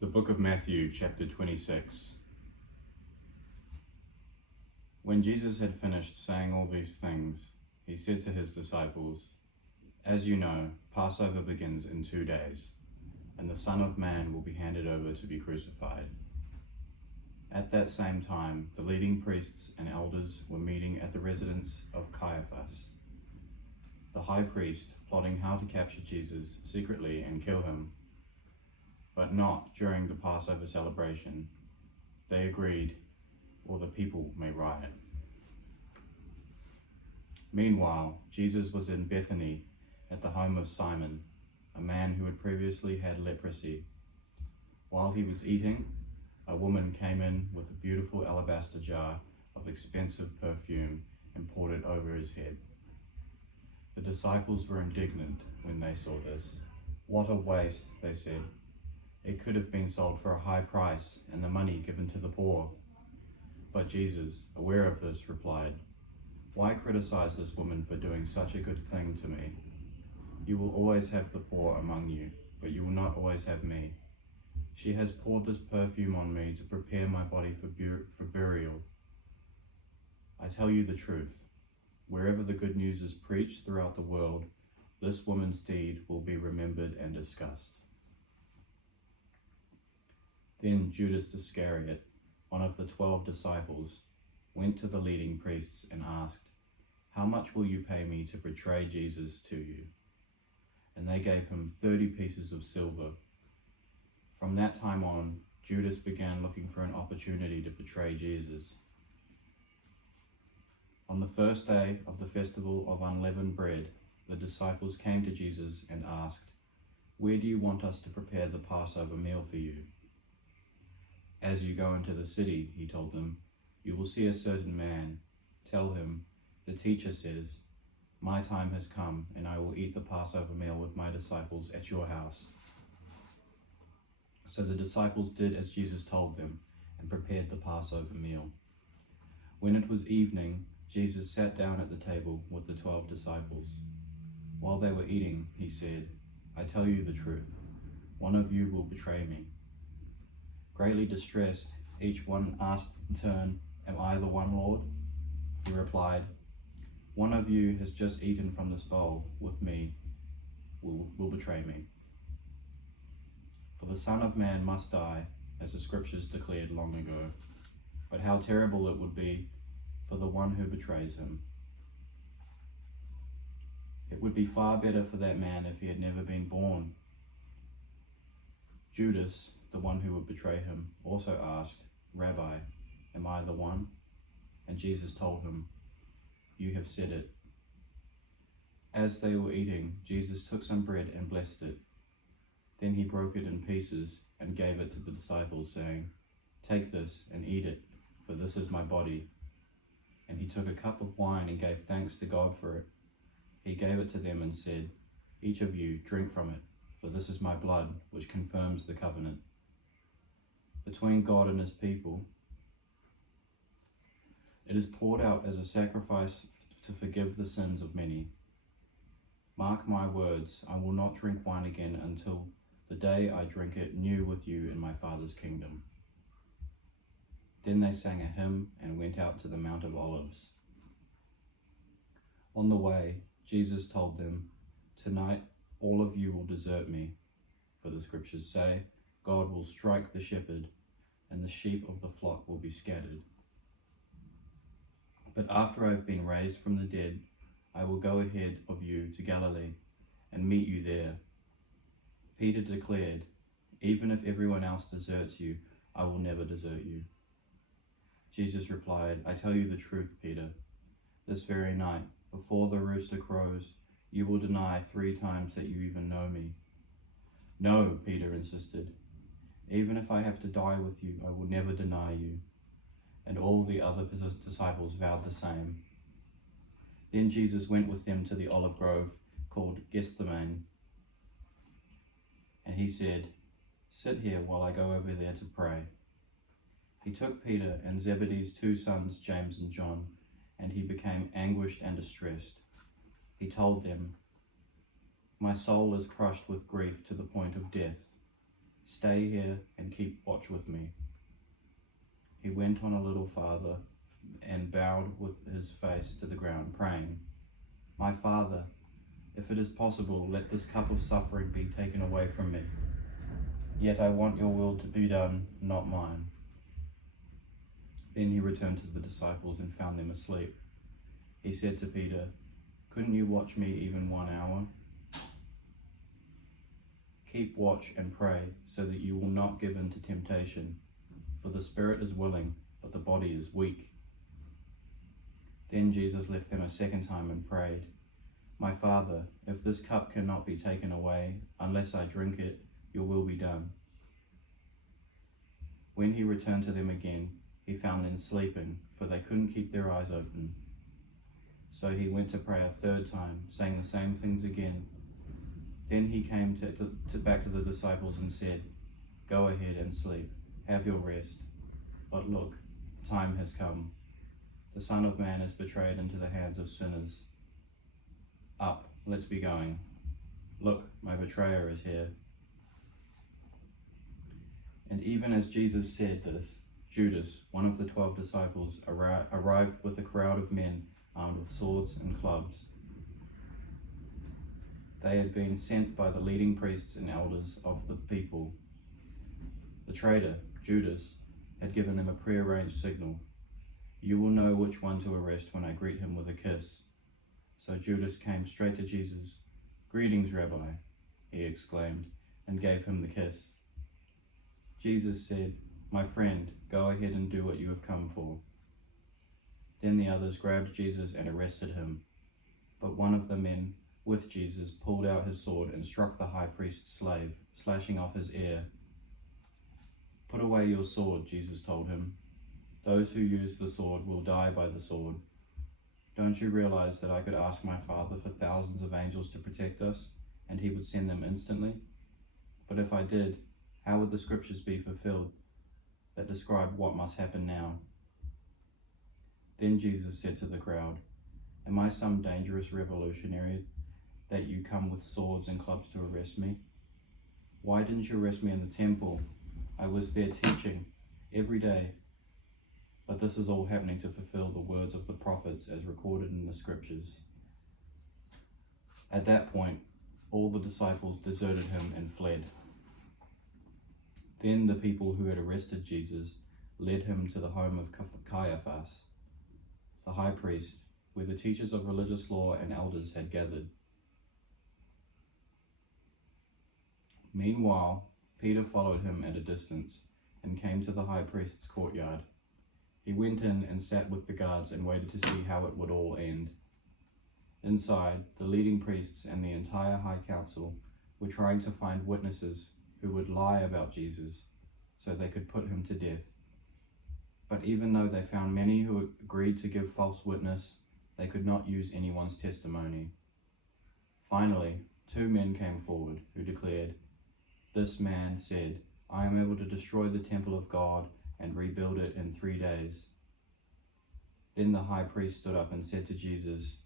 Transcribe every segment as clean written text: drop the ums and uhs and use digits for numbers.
The book of Matthew, chapter 26. When Jesus had finished saying all these things, he said to his disciples, "As you know, Passover begins in 2 days, and the Son of Man will be handed over to be crucified." At that same time, the leading priests and elders were meeting at the residence of Caiaphas, the high priest, plotting how to capture Jesus secretly and kill him, but not during the Passover celebration. They agreed, or the people may riot. Meanwhile, Jesus was in Bethany at the home of Simon, a man who had previously had leprosy. While he was eating, a woman came in with a beautiful alabaster jar of expensive perfume and poured it over his head. The disciples were indignant when they saw this. "What a waste," they said. "It could have been sold for a high price and the money given to the poor." But Jesus, aware of this, replied, "Why criticize this woman for doing such a good thing to me? You will always have the poor among you, but you will not always have me. She has poured this perfume on me to prepare my body for burial. I tell you the truth, wherever the good news is preached throughout the world, this woman's deed will be remembered and discussed." Then Judas Iscariot, one of the 12 disciples, went to the leading priests and asked, "How much will you pay me to betray Jesus to you?" And they gave him 30 pieces of silver. From that time on, Judas began looking for an opportunity to betray Jesus. On the first day of the festival of unleavened bread, the disciples came to Jesus and asked, "Where do you want us to prepare the Passover meal for you?" "As you go into the city," he told them, "you will see a certain man. Tell him, 'The teacher says, my time has come, and I will eat the Passover meal with my disciples at your house.'" So the disciples did as Jesus told them and prepared the Passover meal. When it was evening, Jesus sat down at the table with the 12 disciples. While they were eating, he said, "I tell you the truth, one of you will betray me." Greatly distressed, each one asked in turn, "Am I the one, Lord?" He replied, "One of you has just eaten from this bowl with me, will betray me. For the Son of Man must die, as the Scriptures declared long ago. But how terrible it would be for the one who betrays him. It would be far better for that man if he had never been born." Judas, the one who would betray him, also asked, "Rabbi, am I the one?" And Jesus told him, "You have said it." As they were eating, Jesus took some bread and blessed it. Then he broke it in pieces and gave it to the disciples, saying, "Take this and eat it, for this is my body." And he took a cup of wine and gave thanks to God for it. He gave it to them and said, "Each of you drink from it, for this is my blood, which confirms the covenant between God and his people. It is poured out as a sacrifice to forgive the sins of many. Mark my words, I will not drink wine again until the day I drink it new with you in my Father's kingdom." Then they sang a hymn and went out to the Mount of Olives. On the way, Jesus told them, "Tonight all of you will desert me, for the Scriptures say, God will strike the shepherd, and the sheep of the flock will be scattered. But after I have been raised from the dead, I will go ahead of you to Galilee and meet you there." Peter declared, "Even if everyone else deserts you, I will never desert you." Jesus replied, "I tell you the truth, Peter. This very night, before the rooster crows, you will deny 3 times that you even know me." "No," Peter insisted. "Even if I have to die with you, I will never deny you." And all the other disciples vowed the same. Then Jesus went with them to the olive grove called Gethsemane, and he said, "Sit here while I go over there to pray." He took Peter and Zebedee's 2 sons, James and John, and he became anguished and distressed. He told them, "My soul is crushed with grief to the point of death. Stay here and keep watch with me." He went on a little farther and bowed with his face to the ground, praying, "My Father, if it is possible, let this cup of suffering be taken away from me. Yet I want your will to be done, not mine." Then he returned to the disciples and found them asleep. He said to Peter, "Couldn't you watch me even 1 hour? Keep watch and pray, so that you will not give in to temptation. For the spirit is willing, but the body is weak." Then Jesus left them a second time and prayed, "My Father, if this cup cannot be taken away unless I drink it, your will be done." When he returned to them again, he found them sleeping, for they couldn't keep their eyes open. So he went to pray a third time, saying the same things again. Then he came back to the disciples and said, "Go ahead and sleep, have your rest. But look, the time has come. The Son of Man is betrayed into the hands of sinners. Up, let's be going. Look, my betrayer is here." And even as Jesus said this, Judas, one of the 12 disciples, arrived with a crowd of men armed with swords and clubs. They had been sent by the leading priests and elders of the people. The traitor, Judas, had given them a prearranged signal. "You will know which one to arrest when I greet him with a kiss." So Judas came straight to Jesus. "Greetings, Rabbi," he exclaimed, and gave him the kiss. Jesus said, "My friend, go ahead and do what you have come for." Then the others grabbed Jesus and arrested him. But one of the men with Jesus pulled out his sword and struck the high priest's slave, slashing off his ear. "Put away your sword," Jesus told him. "Those who use the sword will die by the sword. Don't you realize that I could ask my Father for thousands of angels to protect us, and he would send them instantly? But if I did, how would the scriptures be fulfilled that describe what must happen now?" Then Jesus said to the crowd, "Am I some dangerous revolutionary that you come with swords and clubs to arrest me? Why didn't you arrest me in the temple? I was there teaching every day. But this is all happening to fulfill the words of the prophets as recorded in the scriptures." At that point, all the disciples deserted him and fled. Then the people who had arrested Jesus led him to the home of Caiaphas, the high priest, where the teachers of religious law and elders had gathered. Meanwhile, Peter followed him at a distance and came to the high priest's courtyard. He went in and sat with the guards and waited to see how it would all end. Inside, the leading priests and the entire high council were trying to find witnesses who would lie about Jesus so they could put him to death. But even though they found many who agreed to give false witness, they could not use anyone's testimony. Finally, 2 men came forward who declared, "This man said, 'I am able to destroy the temple of God and rebuild it in 3 days.'" Then the high priest stood up and said to Jesus,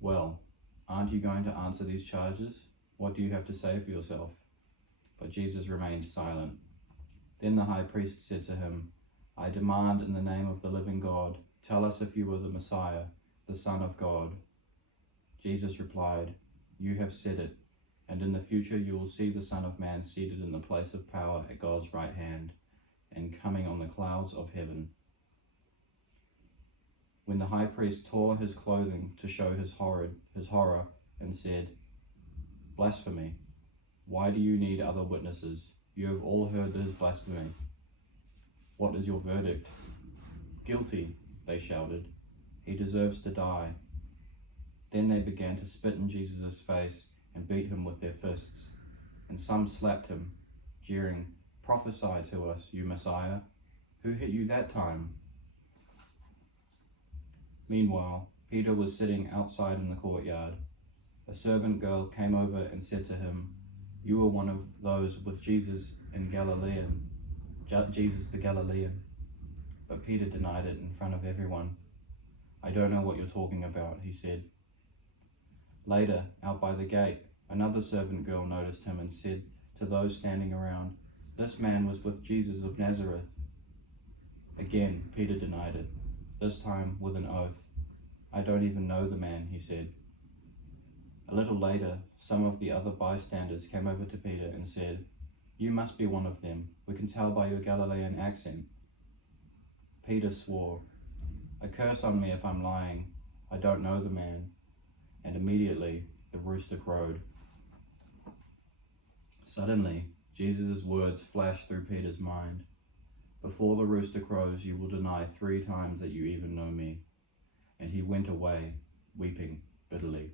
"Well, aren't you going to answer these charges? What do you have to say for yourself?" But Jesus remained silent. Then the high priest said to him, "I demand in the name of the living God, tell us if you are the Messiah, the Son of God." Jesus replied, "You have said it, and in the future you will see the Son of Man seated in the place of power at God's right hand, and coming on the clouds of heaven." When the high priest tore his clothing to show his horror and said, "Blasphemy! Why do you need other witnesses? You have all heard his blasphemy. What is your verdict?" "Guilty," they shouted. "He deserves to die." Then they began to spit in Jesus' face and beat him with their fists, and some slapped him, jeering, "Prophesy to us, you Messiah. Who hit you that time?" Meanwhile, Peter was sitting outside in the courtyard. A servant girl came over and said to him, "You are one of those with Jesus the Galilean." But Peter denied it in front of everyone. "I don't know what you're talking about," he said. Later, out by the gate, another servant girl noticed him and said to those standing around, This man was with Jesus of Nazareth." Again, Peter denied it, this time with an oath. "I don't even know the man," he said. A little later, some of the other bystanders came over to Peter and said, "You must be one of them. We can tell by your Galilean accent." Peter swore, "A curse on me if I'm lying. I don't know the man." And immediately the rooster crowed. Suddenly, Jesus' words flashed through Peter's mind. "Before the rooster crows, you will deny 3 times that you even know me." And he went away, weeping bitterly.